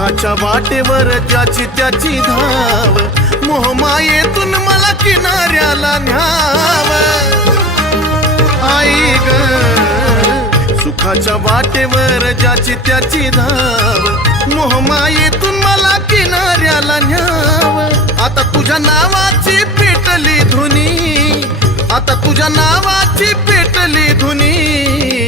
सुखाच्या वाटेवर ज्याची त्याची धाव मोहमायेतून मला किनाऱ्याला न्याव. आई ग सुखाच्या वाटेवर ज्याची त्याची धाव मोहमायेतून मला किनाऱ्याला न्याव. आता तुझ्या नावाची पेटली धुनी आता तुझ्या नावाची पेटली धुनी.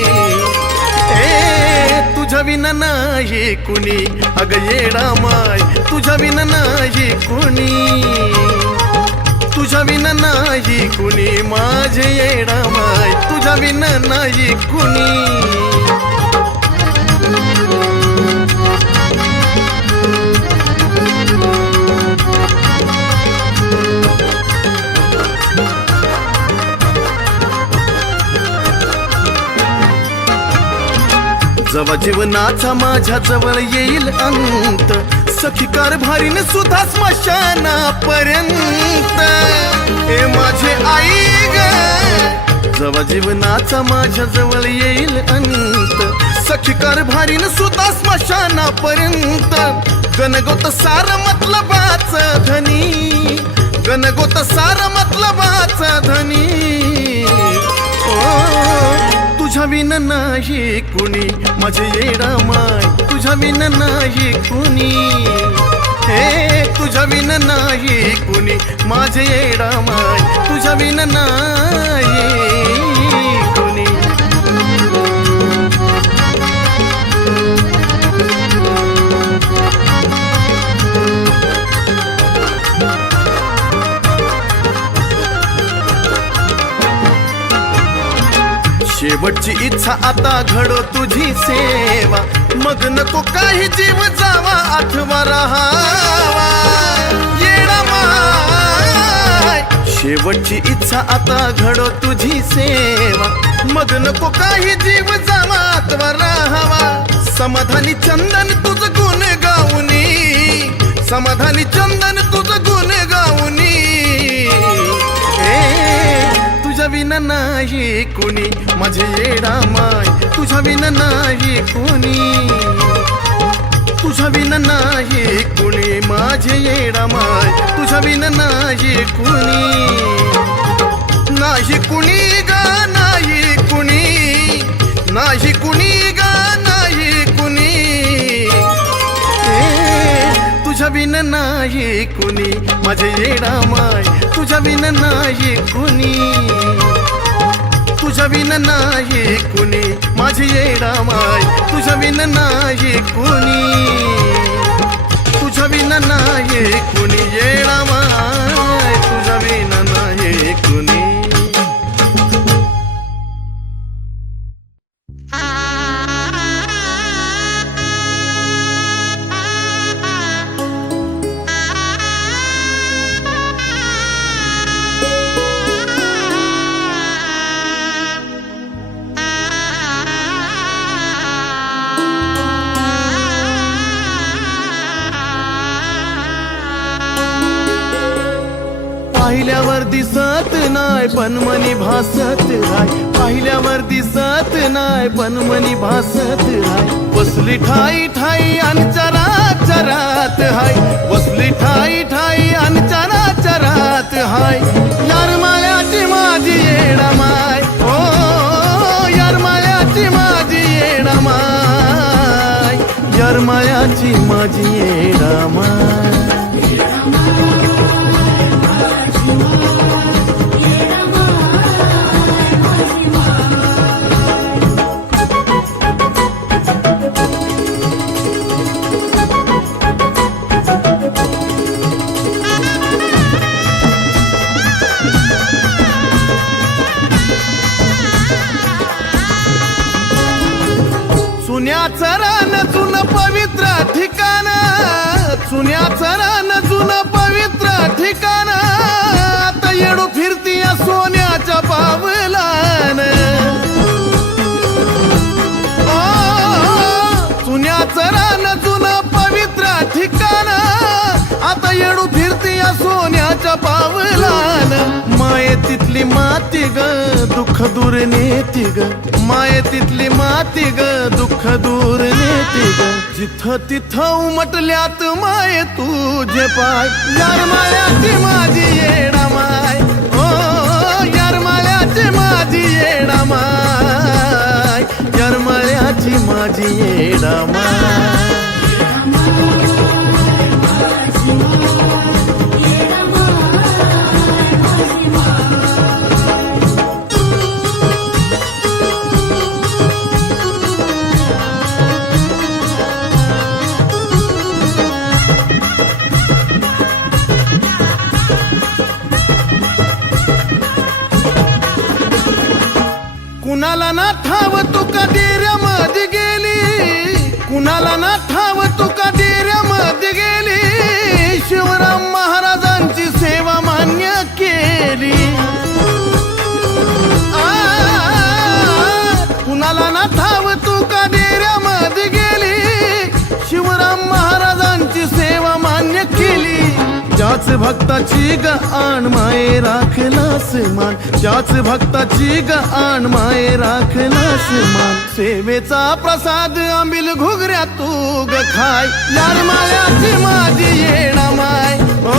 तुझ्या विन नाही कुणी. अग येडा माय तुझ्या विन नाही कुणी. तुझ्या विन नाही कुणी. माझे येडा माय तुझ्या विन नाही कुणी. जवा जीवनाचा माझ्या जवळ येईल अंत. सखी कारभारीन सुद्धा स्मशानापर्यंत. हे माझे आई ग. जवा जीवनाचा माझ्या जवळ येईल अंत. सखी कारभारीन सुद्धा स्मशानापर्यंत. गणगोत सार मतलबाच धनी. गणगोत सार मतलबाच धनी. ओ तुझ्या विन नाही कुणी. माझे येडा माय तुझ्या विन नाही कुणी. हे तुझ्या विन नाही कुणी. माझे येडा माय तुझ्या विन नाही. शेवटची इच्छा आता घडो तुझी सेवा. मग नको काही जीव जावा आठवा राहावा. येडा माय. शेवटची इच्छा आता घडो तुझी सेवा. मग नको काही जीव जावा आठवा राहावा. समाधानी चंदन तुझ गुण गाऊनी. समाधानी चंदन तुझ गुण गाऊनी. तुझ्या विना नाही कुणी. माझे येडा माय तुझ्या विना नाही कुणी. तुझ्या विना नाही कुणी, माझे येडा माय तुझ्या विना नाही कुणी. नाही कुणी गा, नाही कुणी. नाही कुणी गा विन नाही कुणी. माझे येडा माय तुझ्या विन नाही कुणी. तुझ्या विन नाही कुणी. माझे येडा माय तुझ्या विन नाही कुणी. तुझ्या विन नाही कुणी येडा माय तुझ्या विन नाही कुणी. नाय पण मनी भासत राय. पाहिल्यावर दिसत नाय पण मनी भासत राय. बसली ठाई ठाई आणि चरा चरात हाय. बसली ठाई ठाई आणि चरा चरात हाय. यार मायाची माझी येणा माय. ओ यार मायाची माझी येणा माय. यार मायाची माझी येणा माय. सोन्याच्या पावलान मायेतीतली माती ग दुःख दूर नेती ग. तिथली माती ग दुःख दूर नेती ग. जिथं तिथं उमटल्यात माय तुझे पाय. यार मायाची माझी येणा माय. ओ यार मायाची माझी येणा माय. यार मायाची माझी येणा माय. ठाव तू कधी रमत त्याच भक्ताची ग आण माये राखलास मान. त्याच भक्ताची ग आण माये राखलास मान. सेवेचा प्रसाद आंबिल घुगऱ्या तू ग खाय. यार मायाची माझी येणा माय. ओ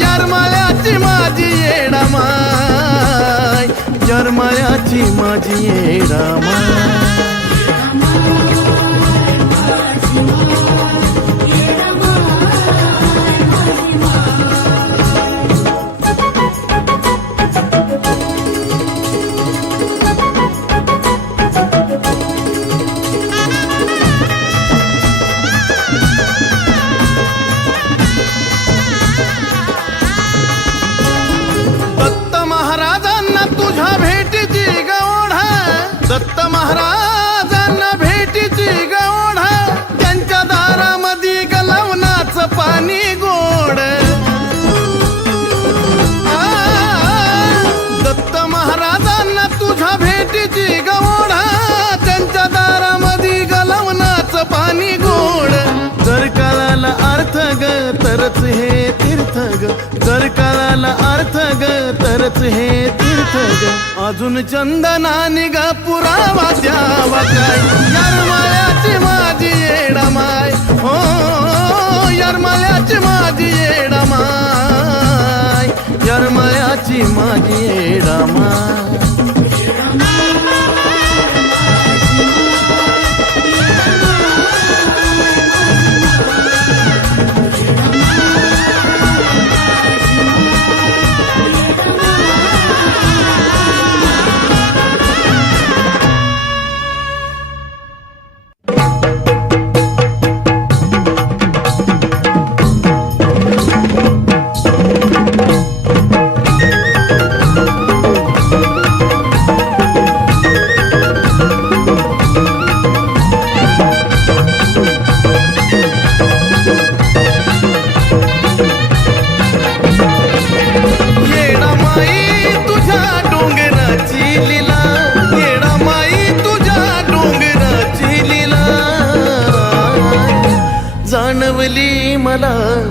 यार मायाची माझी येणा माय. यार मायाची माझी येणा माय. येडा மலர்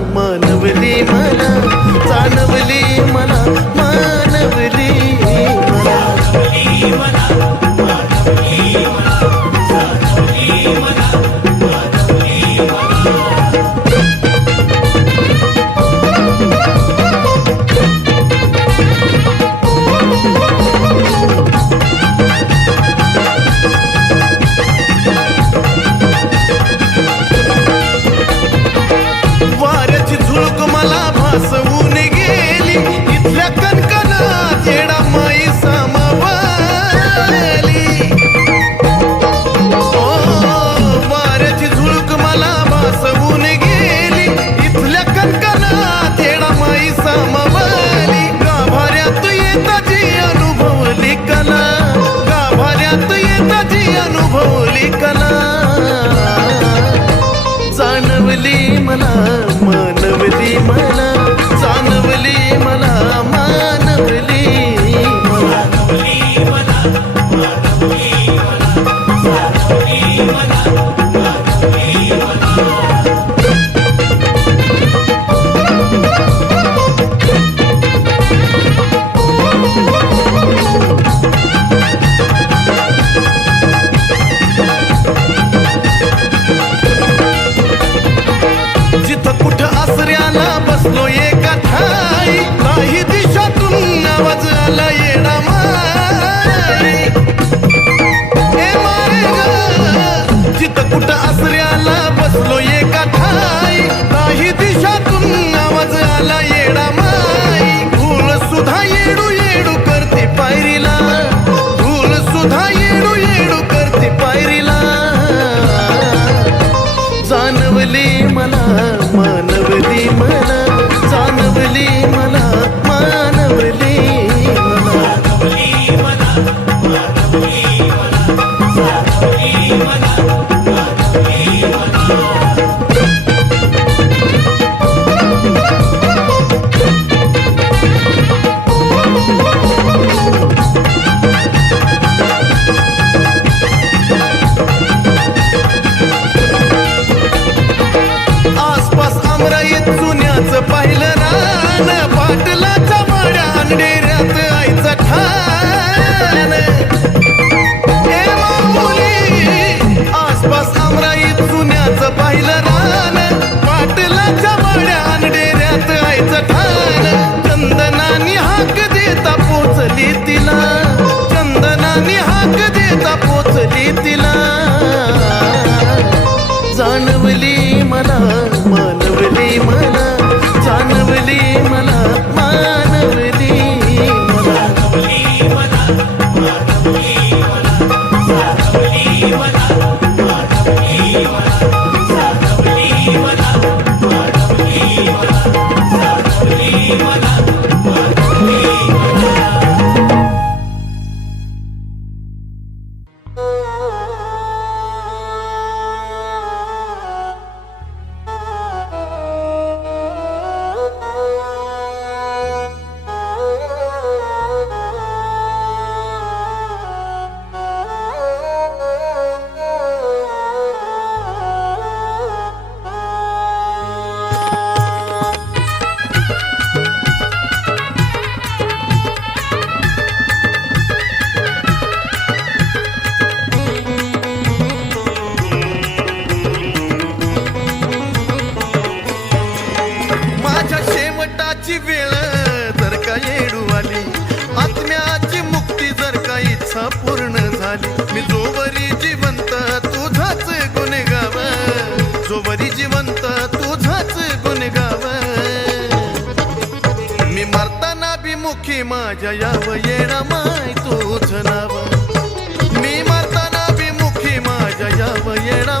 मुक्तीची वेळ जर का येडू आली आत्म्याची मुक्ती जर का इच्छा पूर्ण झाली मी जोवरी जिवंत तुझाच गुण गाव जोवरी जिवंत तुझाच गुण मी मरताना बिमुखी माझ्या याव येणा माय तुझ नाव. मी मरताना बिमुखी माझ्या याव येणा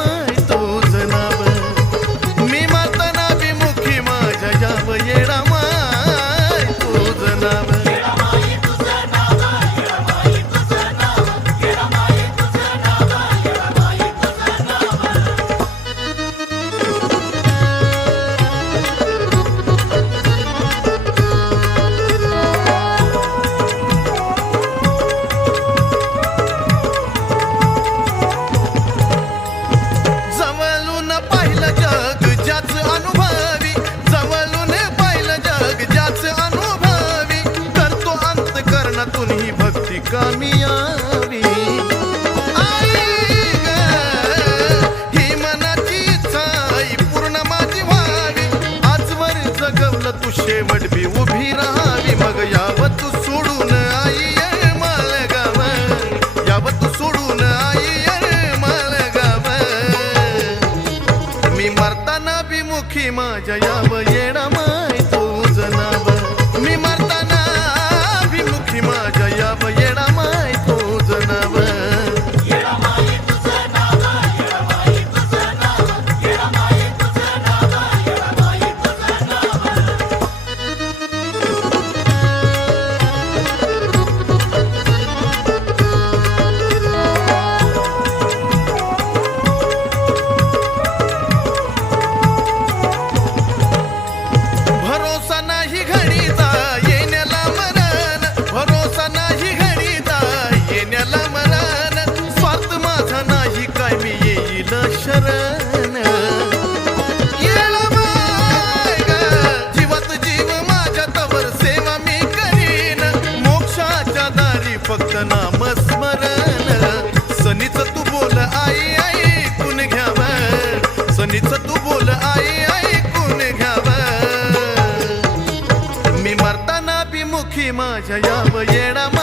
माझ्या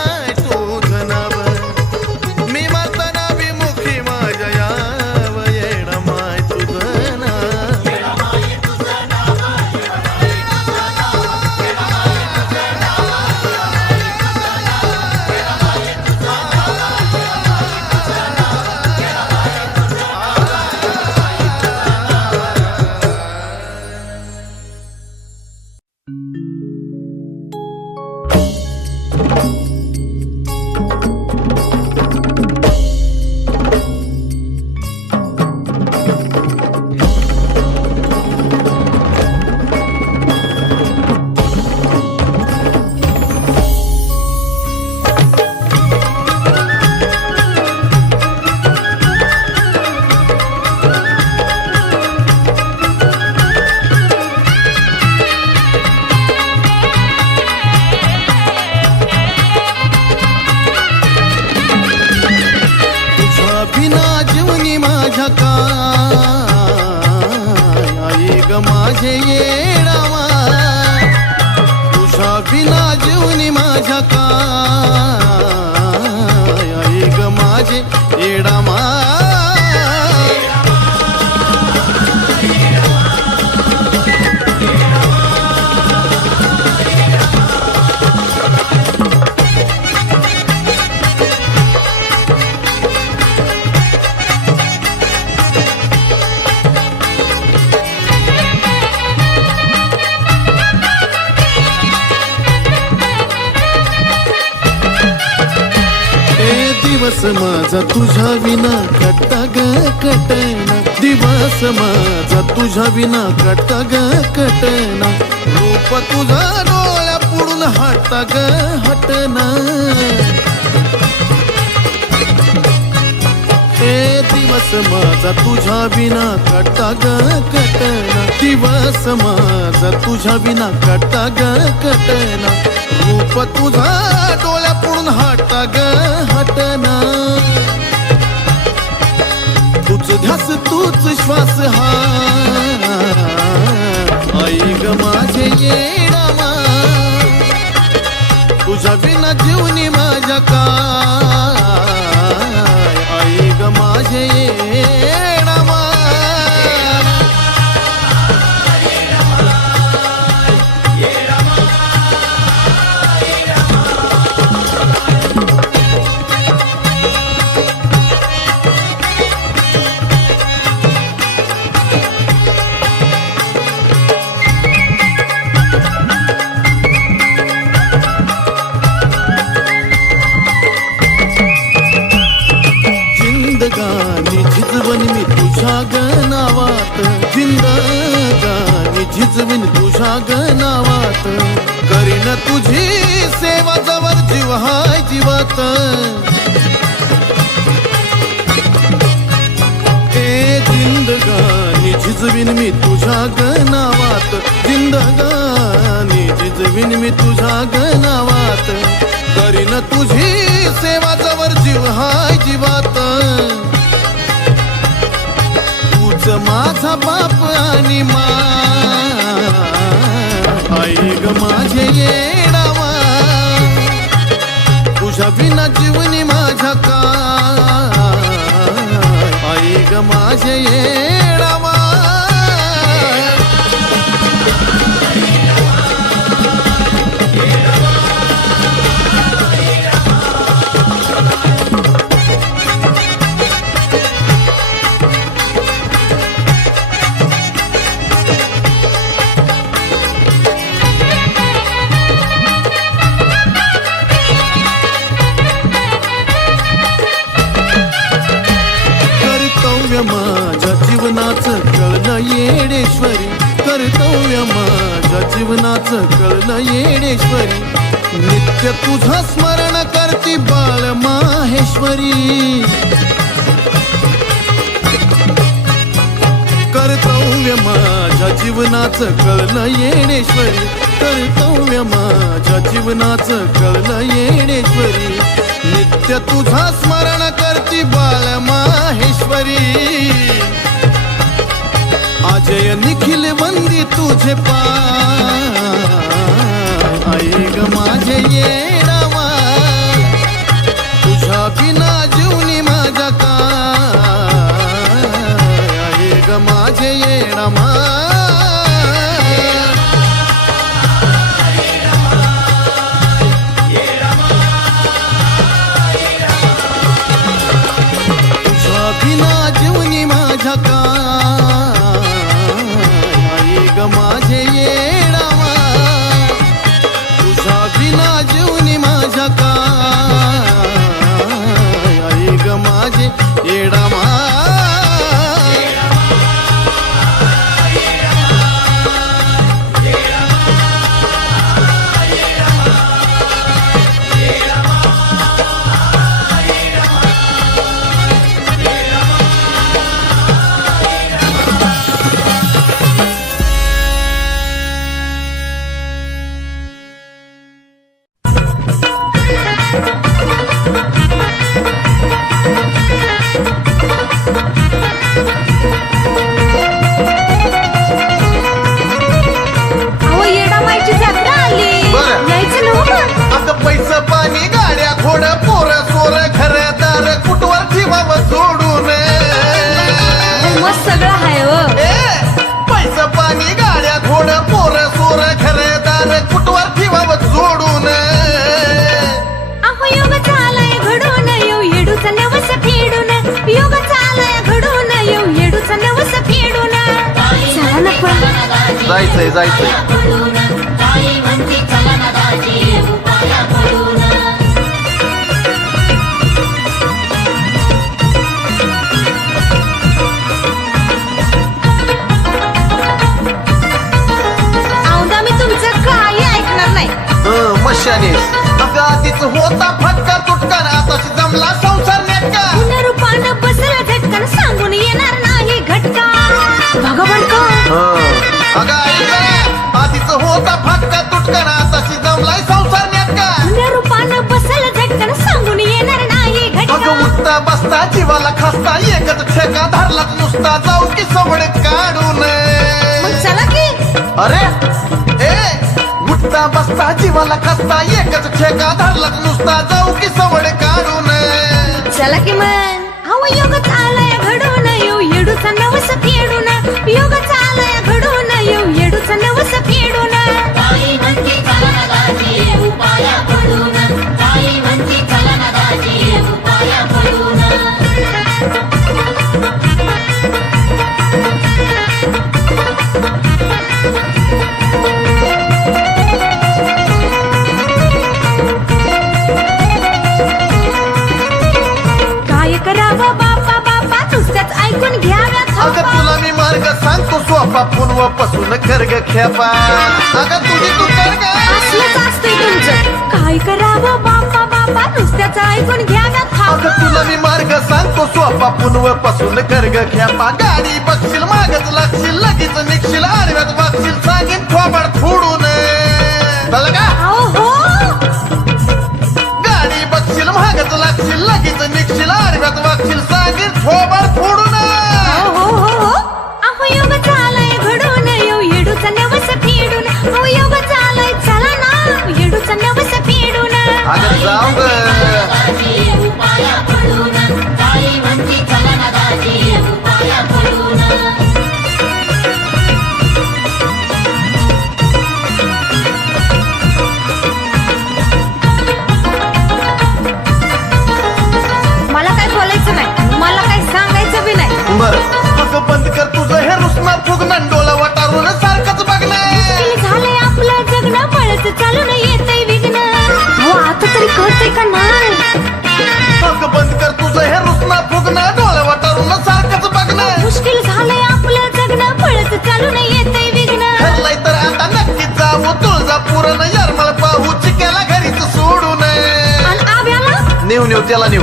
माझा तुझ्या विना कट्टा ग कटना दिवस माझा तुझ्या विना कट्टा ग कटना रूप तुझा डोळ्या पुढून हटा ग हटना. हे दिवस माझा तुझ्या विना कट्टा ग कटना दिवस माझा तुझ्या विना कट्टा ग कटना रूप तुझा डोळ्या पुढून हटा ग हटना. हस तूच श्वास हा तुझी सेवा जवळ जीव हाय जीवात. ए जिंदगानी झिजविन मी तुझ्या गनावात. जिंदगानी झिजविन मी तुझ्या गनावात. करीन तुझी सेवा जवळ जीव हाय जीवात. तूच माझा बाप आणि मा आई ग माझे येडावा. तुझ्या विना जीवनी माझ्या का आई ग माझे येडावा. माहेश्वरी कर्तव्य माझ्या जीवनाचं कळलं येणेश्वरी. कर्तव्य माझ्या जीवनाचं कळलं येणेश्वरी. नित्य तुझा स्मरण करती बाळ माहेश्वरी. अजय निखिल वंदी तुझे पा आई ग माझे येणा माझे येडूचा नवस फेडून चला ना पण जायचंय जायचंय. औंदा मी तुमचं काही ऐकणार नाही? हं, मशानीस. अगं आधीच होता आधीच होता फटका तुटका ना आताशी जमलाय संसार नेटका पुनरुपानं बसलं झटकन सांगून येणार नाही अगं घटका उठता बसता जीवाला खसता एकच ठेका धरलाच नुसता. जाऊ की सवड काढून. मग चला की. अरे ए उठता बसता जीवाला खसता एकच ठेका धरलाच नुसता. जाऊ की सवड काढून. चला की मग. अहो योग चालाय घडून. येऊ येडूचा नवस फेडून. योग चालाय घडून. येडूचा नवस फेडून काय करावं बापा बापा नुसत्याच ऐकून घ्याव्यात अगं तुला मी मार्ग सांगतो सोपा पुनवपासून कर ग खेपा. अगं तुझी तू कर ग असलंच असतंय तुमचं. काय करावं बापा बापा? नुसत्याच ऐकून घ्याव्यात अगं तुला मी मार्ग सांगतो सोपा पुनवपासून कर ग खेपा. गाडी बघशील मागच लागशील लगेच निघशील आडव्यात वागशील सांगेन थोबाड फोडून. झालं का? अहो गाडी बघशील महागच लागशील लगेच निघशील आडव्यात वागशील सांगेन थोबाड फोडून. जगणं पळत चालून येतंय विघ्न. अहो आता तरी कळतंय का नाही अगं बंद कर तुझं हे रुसना फुगणं डोळा वाटारून सारखंच बघणं. मुश्किल झालंय आपलं जगणं पळत चालून येतंय विघ्न. ठरलंय तर आता नक्कीच जाऊ तुळजापूरनं यरमळ पाहू चिक्याला घरीच सोडून. नेऊ त्याला नेऊ.